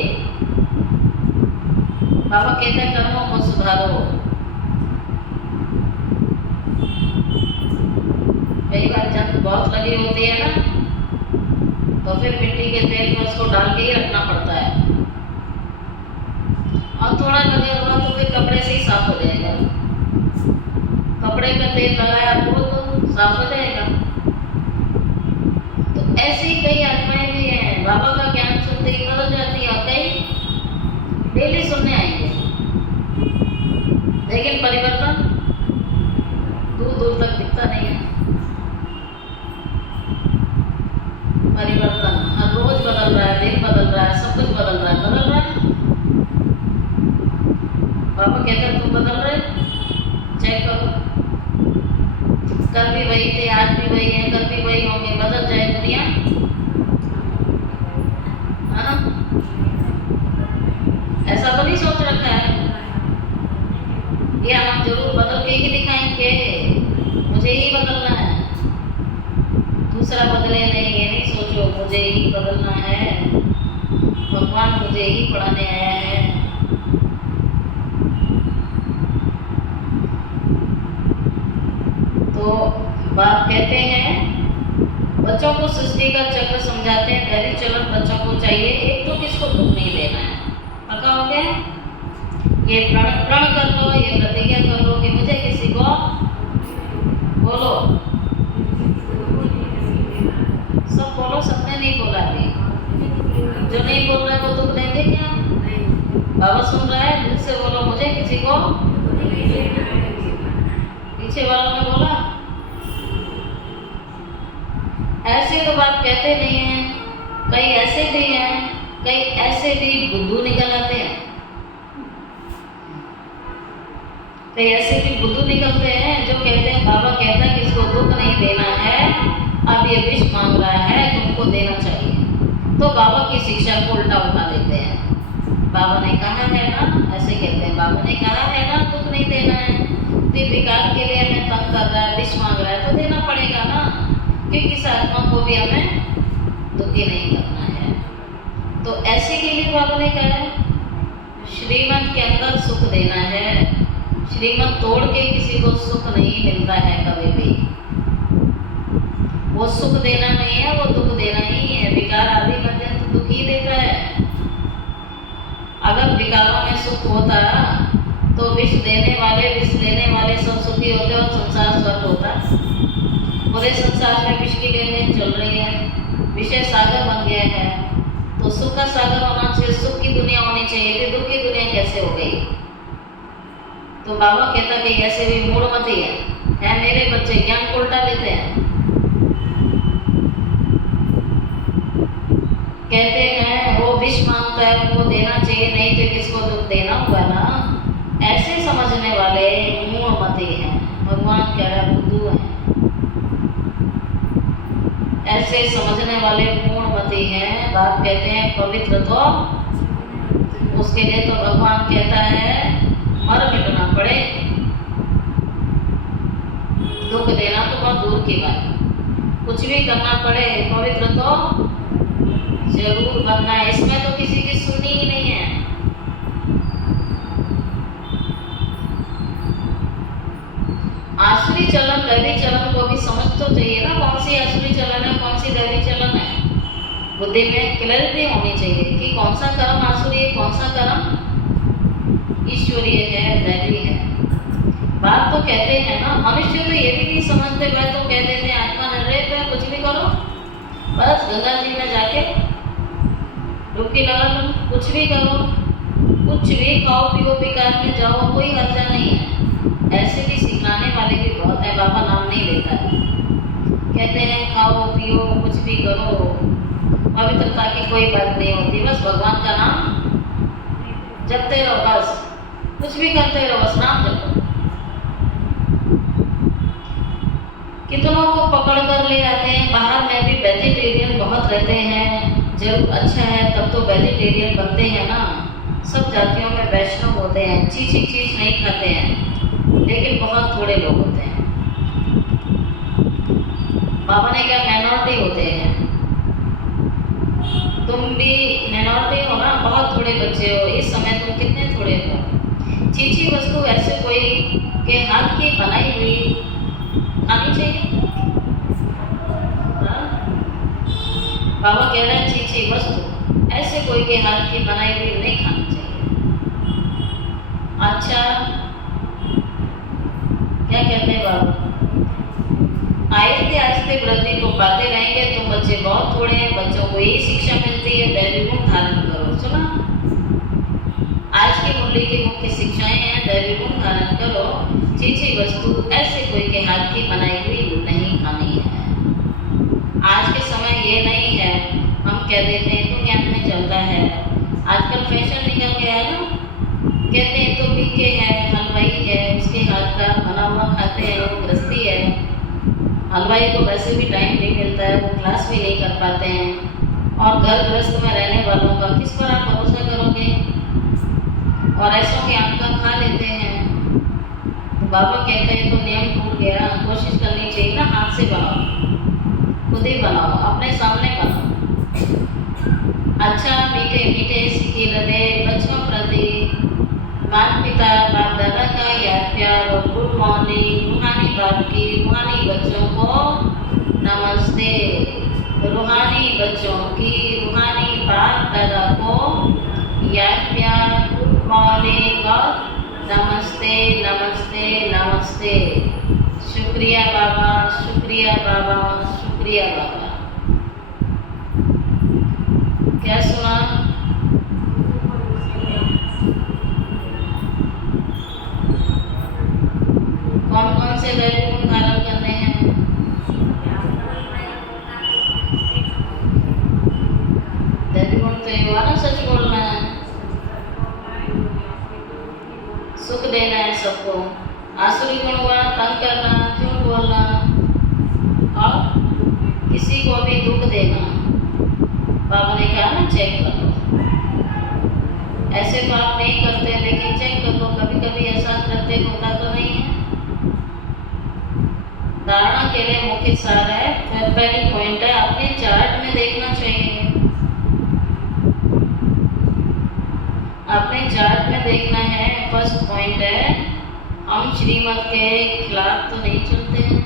बाबा कहते हैं कर्मों को सुधारो। कई बार जंग बहुत लगी होती है ना, तो फिर मिट्टी के तेल में उसको डाल के ही रखना पड़ता है। और थोड़ा लगा हुआ तो फिर कपड़े से ही साफ हो जाएगा। कपड़े का तेल लगाया वो तो साफ हो जाएगा। तो ऐसे ही कई आत्माएं भी हैं, बाबा का ज्ञान सुनते ही बदल जाती है, और कई डेली सुनने आएंगे, लेकिन परिवर्तन दूर दूर तक दिखता नहीं है। परिवर्तन हर रोज बदल रहा है, दिन बदल रहा है, सब कुछ बदल रहा है, बदल रहा है। बाबा कहते हैं तुम बदल रहे, चेक करो। कल भी वही थे, आज भी वही है, कल भी वही होंगे, बदल जाए दुनिया, हाँ? ऐसा तो नहीं सोच रखा है या हम जरूर बदल के ही दिखाएंगे, मुझे ही बदलना है, दूसरा बदले नहीं, ये नहीं सोचो मुझे ही बदलना है, भगवान मुझे ही पढ़ाने आया है। तो बाप कहते हैं बच्चों को सृष्टि का चक्र समझाते हैं, दैवी चलन बच्चों को चाहिए। एक तो किसको दुख नहीं देना है, पक्का हो गया? ये प्रण कर लो, ये प्रतिज्ञा कर लो कि मुझे किसी को, बोलो सब बोलो, सबने नहीं बोला अभी, जो नहीं बोल रहा है वो दुख देंगे क्या? बाबा सुन रहा है, दिल से बोलो मुझे किसी को, पीछे वालों ने बोला ऐसे तो बात कहते नहीं हैं। कई ऐसे भी हैं, कई ऐसे भी बुद्धू निकल आते हैं, कई ऐसे भी बुद्धू निकलते हैं जो कहते हैं बाबा कहता है किसको दुख नहीं देना है, अब ये विष मांग रहा है तुमको देना चाहिए, तो बाबा की शिक्षा को उल्टा उठा लेते हैं। बाबा ने कहा है ना, ऐसे कहते हैं, बाबा ने कहा है ना दुख नहीं देना है, तो विकार के लिए हमें तंग कर रहा है, विष मांग रहा है, तो देना पड़ेगा ना, क्योंकि इस आत्मा को भी हमें दुखी नहीं करना है। तो ऐसे के लिए बाबा ने कहा है श्रीमत के अंदर सुख देना है, श्रीमत तोड़ के किसी को सुख नहीं मिलता है कभी भी, वो सुख देना नहीं है, वो दुख देना ही है। विकार आदि मध्यम तो दुख ही देता है। अगर विकारों में सुख होता तो विष देने वाले, विष लेने वाले सब सुखी होते और संसार स्वर्ग होता। पूरे संसार में विष की लेन देन चल रही है, विषय सागर बन गया है, तो सुख का सागर होना चाहिए, सुख की दुनिया होनी चाहिए, तो दुख की दुनिया कैसे हो गई? तो बाबा कहता कि ऐसे भी मूढ़मती है मेरे बच्चे, ज्ञान को उल्टा लेते हैं। कहते हैं वो विष मांगता है उनको देना चाहिए, नहीं तो किसको दुख देना होगा ना। ऐसे समझने वाले मूढ़मती हैं, भगवान कह रहा है बुद्धू हैं। ऐसे समझने वाले मूढ़मती हैं। बाप कहते हैं पवित्र तो उसके लिए तो भगवान कहता है मर मिटना पड़े, दुख देना तो बहुत दूर की बात, कुछ भी करना पड़े, पवित्र तो जरूर बनना है। इसमें तो किसी की सुनी ही नहीं है। आसुरी चलन दैवी चलन को भी समझ तो चाहिए ना, कौन सी आसुरी चलन है, कौन सी दैवी चलन है। बुद्धि में क्लैरिटी होनी चाहिए कि कौन सा कर्म आसुरी है, कौन सा कर्म ईश्वरीय है, दैवी है। बात तो कहते हैं ना, मनुष्य तो ये भी नहीं समझते, वह तो कह देते हैं आत्मा निर्लेप है, कुछ भी करो, बस गंगा जी में जाके डुबकी लगा लो, कुछ भी करो, कुछ भी खाओ पियो, विकार में जाओ, कोई हर्जा नहीं है। ऐसे भी सिखाने वाले भी बहुत है, बाबा नाम नहीं लेता है, कहते हैं खाओ पियो कुछ भी करो, पवित्रता की कोई बात नहीं होती, बस भगवान का नाम जपते रहो, बस कुछ भी करते रहो, बस नाम जपो। कितनों को पकड़ कर ले आते हैं, बाहर में भी वेजिटेरियन बहुत रहते हैं, जब अच्छा है तब तो वेजिटेरियन बनते हैं ना। सब जातियों में वैष्णव होते हैं, चीची चीज नहीं खाते हैं, लेकिन बहुत थोड़े लोग होते हैं। बाबा ने क्या माइनॉरिटी होते हैं, तुम भी माइनॉरिटी हो ना, बहुत थोड़े बच्चे हो, इस समय तुम कितने थोड़े हो। चीची वस्तु ऐसे कोई के हाथ की बनाई हुई खानी चाहिए। हाँ? बाबा कह रहे हैं चीची वस्तु ऐसे कोई के हाथ की बनाई हुई नहीं खानी चाहिए। अच्छा क्या कहते हैं बाबा, आहिस्ते आहिस्ते वृद्धि को पाते रहेंगे। तुम बच्चे बहुत थोड़े हैं, बच्चों को यही शिक्षा मिलती है, दैवी गुण धारण करो। सुना, आज की मुरली की मुख्य शिक्षाएं हैं, दैवी गुण धारण करो, चीची वस्तु ऐसे कोई के हाथ की बनाई हुई नहीं खानी है। आज के समय ये नहीं है, हम कह देते हैं तो ज्ञान में चलता है, आजकल फैशन निकल गया है ना, कहते हैं तो पीके है, हलवाई है, उसके हाथ का बना हुआ खाते हैं, वो गृहस्थी है। हलवाई को वैसे भी टाइम नहीं मिलता है, वो क्लास भी नहीं कर पाते हैं, और घर गृहस्थ में रहने वालों का किस पर आप भरोसा करोगे, और ऐसों के आम का खा लेते हैं। तो बाबा कहते हैं तो नियम टूट गया, कोशिश करनी चाहिए ना, हाथ से बनाओ, खुद ही बनाओ, अपने सामने बनाओ। अच्छा मीठे मीठे सिखी लगे बच्चों प्रति माता पिता बाप दादा का याद प्यार और गुड मॉर्निंग। रूहानी बाप की रूहानी बच्चों को नमस्ते, रूहानी बच्चों की रूहानी बाप दादा को याद प्यार, गुड मॉर्निंग और नमस्ते नमस्ते नमस्ते। शुक्रिया बाबा, शुक्रिया बाबा, शुक्रिया बाबा। क्या सुना? कौन कौन से दैवी गुण धारण करने हैं? दैवी गुण तो ये हुआ ना, सच बोलना है, सुख देना है सबको। आसुरी गुण हुआ तंग करना, झूठ बोलना और किसी को भी दुख देना। बाबा ने कहा ना चेक कर लो, ऐसे तो आप नहीं करते, लेकिन चेक कर लो, कभी कभी ऐसा कृत्य होता तो नहीं है। धारणा के लिए मुख्य सार है, पहली पॉइंट है, अपने चार्ट में देखना चाहिए, अपने चार्ट में देखना है। फर्स्ट पॉइंट है, हम श्रीमत के खिलाफ तो नहीं चलते हैं।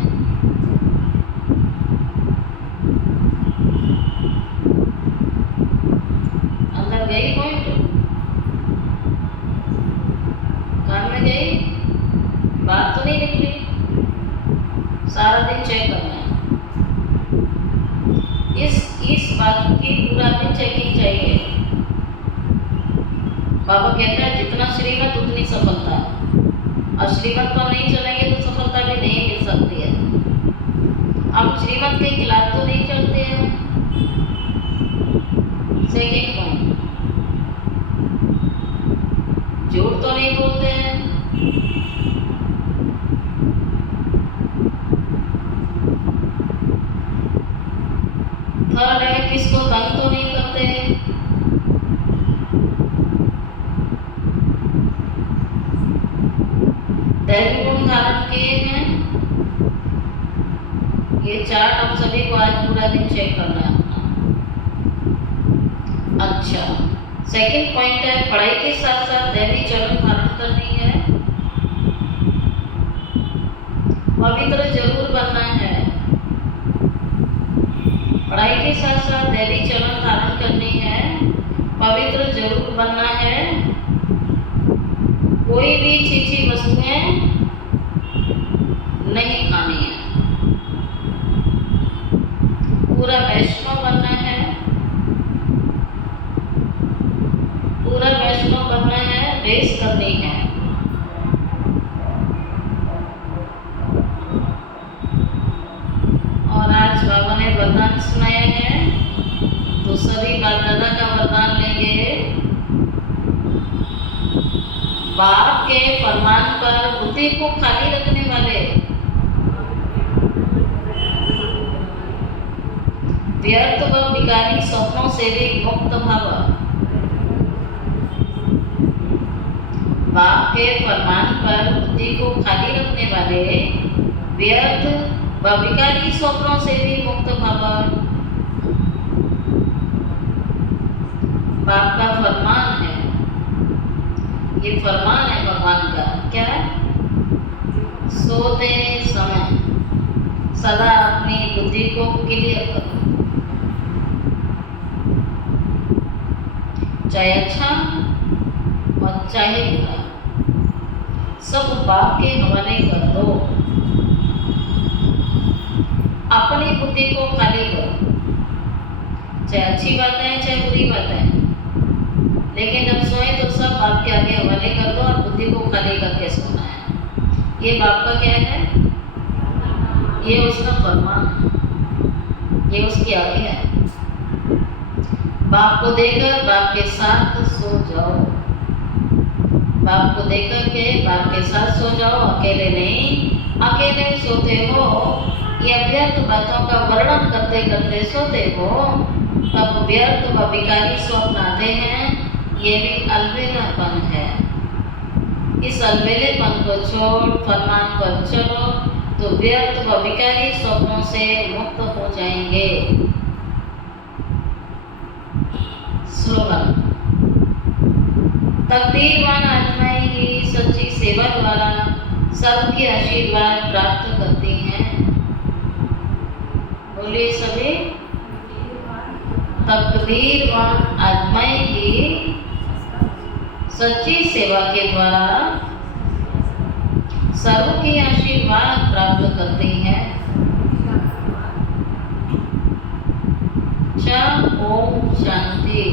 अंदर गई पॉइंट, कान में गई, बात तो नहीं निकली, सारा दिन चेक करना है। इस बात की पूरा दिन चेकिंग चाहिए। बाबा कहता है जितना श्रीमत उतनी सफलता, और श्रीमत पर नहीं चलेंगे तो सफलता भी नहीं मिल सकती है। हम श्रीमत के खिलाफ तो नहीं चलते हैं। सेकेंड पॉइंट, झूठ तो नहीं बोलते हैं। थर्ड है, किसको तंग तो नहीं करते। दैवी गुण धारण किए हैं, ये चार्ट हम सभी को आज पूरा दिन चेक करना है। अच्छा, सेकंड पॉइंट है, पढ़ाई के साथ साथ दैवी चरण धारण करनी है, पवित्र जरूर बनना है। पढ़ाई के साथ साथ दैवी चरण धारण करनी है, पवित्र जरूर बनना है। कोई भी चीची वस्तुएं नहीं खानी है, पूरा वैष्णव बनना है, पूरा वैष्णव बनना है, रेस करनी है। और आज बाबा ने वरदान सुनाया है, तो सभी बाप दादा का वरदान लेंगे। बाप के फरमान पर बुद्धि को खाली रखने वाले, व्यर्थ व विकारी स्वप्नों से भी मुक्त भव। बाप के फरमान पर बुद्धि को खाली रखने वाले व्यर्थ व विकारी स्वप्नों से भी मुक्त भव। बाप का फरमान है, ये फरमान है भगवान का। क्या है? सोते समय सदा अपनी बुद्धि को क्लियर करो, चाहे अच्छा और चाहे बुरा, सब बाप के हवाले कर दो। अपनी बुद्धि को खाली करो, चाहे अच्छी बातें हैं चाहे बुरी बातें हैं, लेकिन जब सोए तो सब बाप के आगे हवाले कर दो और बुद्धि को खाली करके सोना है। ये बाप का क्या है? ये उसका फरमान है, ये उसकी आज्ञा है। बाप को देकर बाप के साथ सो जाओ, बाप को देकर के बाप के साथ सो जाओ, अकेले नहीं। अकेले सोते हो या व्यर्थ बातों का वर्णन करते करते सोते हो, तब व्यर्थ व विकारी स्वप्न आते हैं। ये भी अलबेलापन है। इस अलबेलेपन को छोड़ फरमान पर चलो तो व्यर्थ व विकारी स्वप्नों से मुक्त हो जाएंगे। स्लोगन। तकदीरवान आत्माएं ही सच्ची सेवा द्वारा सबके आशीर्वाद प्राप्त करती हैं। बोलिए सभी। तकदीरवान आत्माएं ही सच्ची सेवा के द्वारा सर्व की आशीर्वाद प्राप्त करती हैं। ओम शांति।